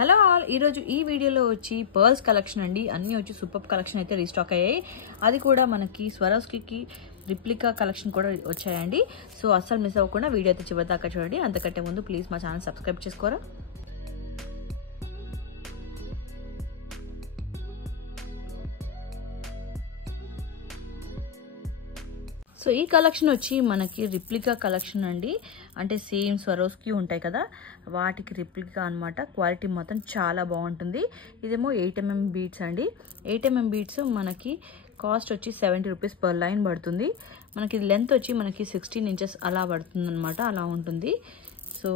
Hello all, ఈరోజు ఈ వీడియోలో వచ్చి పర్ల్స్ కలెక్షన్ అండి. అన్నీ వచ్చి సూపర్ కలెక్షన్ అయితే రీస్టాక్ అయ్యాయి. అది కూడా మనకి స్వరోస్కి రిప్లికా కలెక్షన్ కూడా వచ్చాయండి. సో అస్సలు మిస్ అవ్వకుండా వీడియో అయితే చివరి దాకా చూడండి. అంతకంటే ముందు ప్లీజ్ మా ఛానల్ సబ్స్క్రైబ్ చేసుకోరా. సో ఈ కలెక్షన్ వచ్చి మనకి రిప్లికా కలెక్షన్ అండి. అంటే సేమ్ స్వరోస్కి ఉంటాయి కదా, వాటికి రిప్లికా అనమాట. క్వాలిటీ మాత్రం చాలా బాగుంటుంది. ఇదేమో 8mm బీడ్స్ అండి. 8mm బీడ్స్ మనకి కాస్ట్ వచ్చి 70 రూపీస్ పర్ లైన్ పడుతుంది. మనకి లెంత్ వచ్చి మనకి 16 ఇంచెస్ అలా పడుతుంది అనమాట. అలా ఉంటుంది. సో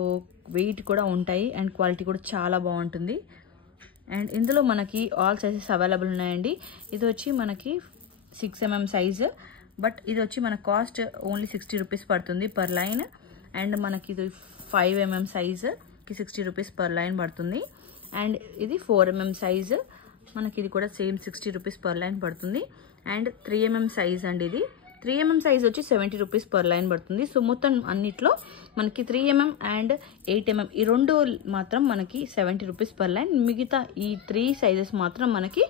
వెయిట్ కూడా ఉంటాయి అండ్ క్వాలిటీ కూడా చాలా బాగుంటుంది. అండ్ ఇందులో మనకి ఆల్ సైజెస్ అవైలబుల్ ఉన్నాయండి. ఇది వచ్చి మనకి 6mm సైజు, బట్ ఇది వచ్చి మన కాస్ట్ ఓన్లీ 60 రూపీస్ పడుతుంది పర్ లైన్. అండ్ మనకి ఇది 5mm సైజుకి 60 రూపీస్ పర్ లైన్ పడుతుంది. అండ్ ఇది 4mm సైజు, మనకి ఇది కూడా సేమ్ 60 రూపీస్ పర్ లైన్ పడుతుంది. అండ్ 3mm సైజ్ అండి. ఇది 3mm సైజ్ వచ్చి 70 రూపీస్ పర్ లైన్ పడుతుంది. సో మొత్తం అన్నిట్లో మనకి 3mm అండ్ 8mm ఈ రెండు మాత్రం మనకి 70 రూపీస్ పర్ లైన్. మిగతా ఈ 3 సైజెస్ మాత్రం మనకి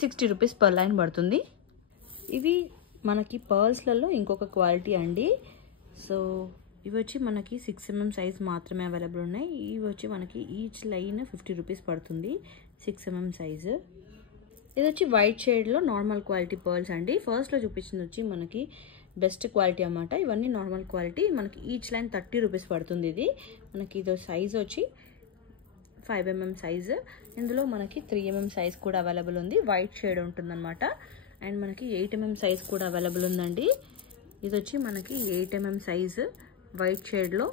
60 రూపీస్ పర్ లైన్ పడుతుంది. ఇవి మనకి పర్ల్స్లలో ఇంకొక క్వాలిటీ అండి. సో ఇవి వచ్చి మనకి 6mm సైజ్ మాత్రమే అవైలబుల్ ఉన్నాయి. ఇవి వచ్చి మనకి ఈచ్ లైన్ 50 రూపీస్ పడుతుంది. 6mm size. ఇది వచ్చి వైట్ షేడ్లో నార్మల్ క్వాలిటీ పర్ల్స్ అండి. ఫస్ట్లో చూపించింది వచ్చి మనకి బెస్ట్ క్వాలిటీ అన్నమాట. ఇవన్నీ నార్మల్ క్వాలిటీ. మనకి ఈచ్ లైన్ 30 రూపీస్ పడుతుంది. ఇది మనకి ఇదో సైజ్ వచ్చి 5mm సైజు. ఇందులో మనకి 3mm సైజ్ కూడా అవైలబుల్ ఉంది. వైట్ షేడ్ ఉంటుందన్నమాట. అండ్ మనకి 8mm సైజ్ కూడా అవైలబుల్ ఉందండి. ఇది వచ్చి మనకి 8mm సైజు వైట్ షేడ్లో.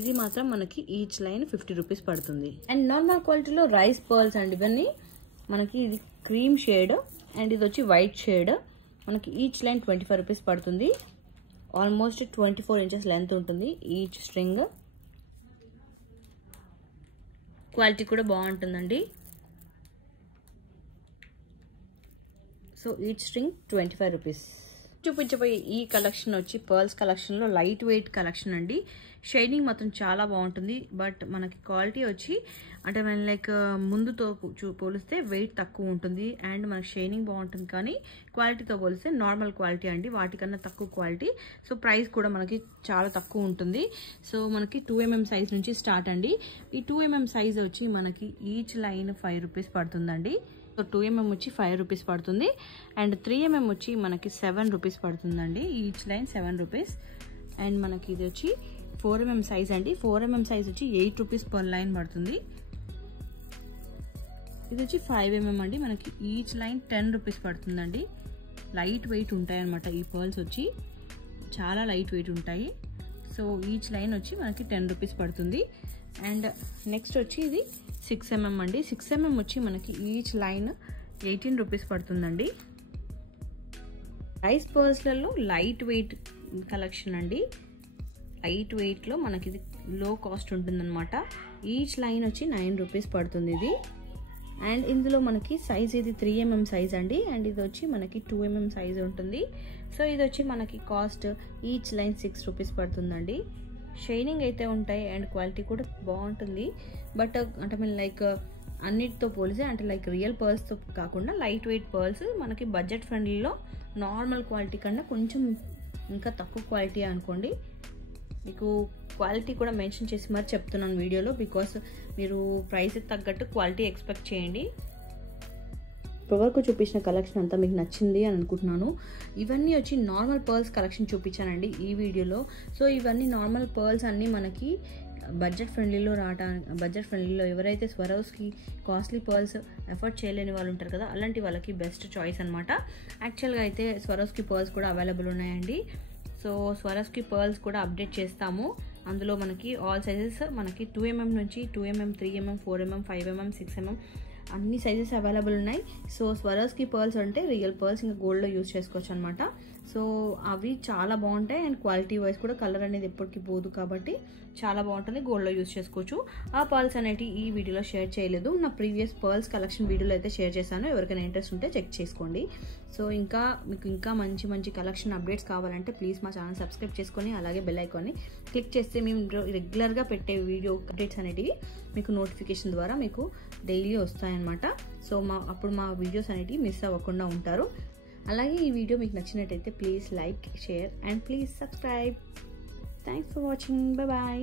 ఇది మాత్రం మనకి ఈచ్ లైన్ 50 రూపీస్ పడుతుంది. అండ్ నార్మల్ క్వాలిటీలో రైస్ పర్ల్స్ అండి. ఇవన్నీ మనకి ఇది క్రీమ్ షేడ్ అండ్ ఇది వచ్చి వైట్ షేడ్. మనకి ఈచ్ లైన్ 25 రూపీస్ పడుతుంది. ఆల్మోస్ట్ 24 ఇంచెస్ లెంత్ ఉంటుంది ఈచ్ స్ట్రింగ్. క్వాలిటీ కూడా బాగుంటుందండి. So each string 25 rupees. చూపించబోయే ఈ కలెక్షన్ వచ్చి పర్ల్స్ కలెక్షన్లో లైట్ వెయిట్ కలెక్షన్ అండి. షైనింగ్ మాత్రం చాలా బాగుంటుంది. బట్ మనకి క్వాలిటీ వచ్చి అంటే మన లైక్ ముందుతో పోలిస్తే వెయిట్ తక్కువ ఉంటుంది అండ్ మనకి షైనింగ్ బాగుంటుంది. కానీ క్వాలిటీతో పోలిస్తే నార్మల్ క్వాలిటీ అండి, వాటికన్నా తక్కువ క్వాలిటీ. సో ప్రైస్ కూడా మనకి చాలా తక్కువ ఉంటుంది. సో మనకి 2mm సైజ్ నుంచి స్టార్ట్ అండి. ఈ 2mm సైజ్ వచ్చి మనకి ఈచ్ లైన్ 5 రూపీస్ పడుతుందండి. సో 2mm వచ్చి 5 రూపీస్ పడుతుంది. అండ్ 3mm వచ్చి మనకి 7 రూపీస్ పడుతుందండి. Each line 7 rupees. అండ్ మనకి ఇది వచ్చి 4mm సైజ్ అండి. 4mm సైజ్ వచ్చి 8 రూపీస్ పర్ లైన్ పడుతుంది. ఇది వచ్చి 5mm అండి. మనకి ఈచ్ లైన్ 10 రూపీస్ పడుతుందండి. లైట్ వెయిట్ ఉంటాయి అన్నమాట. ఈ పర్ల్స్ వచ్చి చాలా లైట్ వెయిట్ ఉంటాయి. సో ఈచ్ లైన్ వచ్చి మనకి 10 రూపీస్ పడుతుంది. అండ్ నెక్స్ట్ వచ్చి ఇది 6mm అండి. 6mm వచ్చి మనకి ఈచ్ లైన్ 18 రూపీస్ పడుతుందండి. రైస్ పర్ల్స్లలో లైట్ వెయిట్ కలెక్షన్ అండి. లైట్ వెయిట్లో మనకి ఇది లో కాస్ట్ ఉంటుందన్నమాట. ఈచ్ లైన్ వచ్చి 9 రూపీస్ పడుతుంది ఇది. అండ్ ఇందులో మనకి సైజ్ ఇది 3mm సైజ్ అండి. అండ్ ఇది వచ్చి మనకి 2mm సైజ్ ఉంటుంది. సో ఇది వచ్చి మనకి కాస్ట్ ఈచ్ లైన్ 6 రూపీస్ పడుతుందండి. షైనింగ్ అయితే ఉంటాయి అండ్ క్వాలిటీ కూడా బాగుంటుంది. బట్ అంటే మన లైక్ అన్నిటితో పోలిస్తే అంటే లైక్ రియల్ పర్ల్స్తో కాకుండా లైట్ వెయిట్ పర్ల్స్ మనకి బడ్జెట్ ఫ్రెండ్లీలో నార్మల్ క్వాలిటీ కన్నా కొంచెం ఇంకా తక్కువ క్వాలిటీ అనుకోండి. మీకు క్వాలిటీ కూడా మెన్షన్ చేసి మరి చెప్తున్నాను వీడియోలో, బికాస్ మీరు ప్రైస్కి తగ్గట్టు క్వాలిటీ ఎక్స్పెక్ట్ చేయండి. ఇప్పటివరకు చూపించిన కలెక్షన్ అంతా మీకు నచ్చింది అని అనుకుంటున్నాను. ఇవన్నీ వచ్చి నార్మల్ పర్ల్స్ కలెక్షన్ చూపించానండి ఈ వీడియోలో. సో ఇవన్నీ నార్మల్ పర్ల్స్ అన్నీ మనకి బడ్జెట్ ఫ్రెండ్లీలో ఎవరైతే స్వరోస్కి కాస్ట్లీ పర్ల్స్ ఎఫర్ట్ చేయలేని వాళ్ళు ఉంటారు కదా, అలాంటి వాళ్ళకి బెస్ట్ చాయిస్ అనమాట. యాక్చువల్గా అయితే స్వరోస్కి పర్ల్స్ కూడా అవైలబుల్ ఉన్నాయండి. సో స్వరోస్కి పర్ల్స్ కూడా అప్డేట్ చేస్తాము. అందులో మనకి ఆల్ సైజెస్ మనకి 2mm నుంచి 2mm, 3mm, 4mm, 5mm, 6mm అన్ని సైజెస్ అవైలబుల్ ఉన్నాయి. సో స్వరోస్కి పర్ల్స్ అంటే రియల్ పర్ల్స్ ఇంకా గోల్డ్లో యూజ్ చేసుకోవచ్చు అనమాట. సో అవి చాలా బాగుంటాయి అండ్ క్వాలిటీ వైజ్ కూడా కలర్ అనేది ఎప్పటికీ పోదు కాబట్టి చాలా బాగుంటుంది. గోల్డ్లో యూజ్ చేసుకోవచ్చు. ఆ పర్ల్స్ అనేవి ఈ వీడియోలో షేర్ చేయలేదు, నా ప్రీవియస్ పర్ల్స్ కలెక్షన్ వీడియోలో అయితే షేర్ చేశాను. ఎవరికైనా ఇంట్రెస్ట్ ఉంటే చెక్ చేసుకోండి. సో మీకు ఇంకా మంచి మంచి కలెక్షన్ అప్డేట్స్ కావాలంటే ప్లీజ్ మా ఛానల్ సబ్స్క్రైబ్ చేసుకొని అలాగే బెల్ ఐకాన్ని క్లిక్ చేస్తే మేము రెగ్యులర్గా పెట్టే వీడియో అప్డేట్స్ అనేటివి మీకు నోటిఫికేషన్ ద్వారా మీకు డైలీ వస్తాయన్నమాట. సో అప్పుడు మా వీడియోస్ అనేటివి మిస్ అవ్వకుండా ఉంటారు. అలాగే ఈ వీడియో మీకు నచ్చినట్టయితే please like, share and please subscribe. Thanks for watching. Bye bye.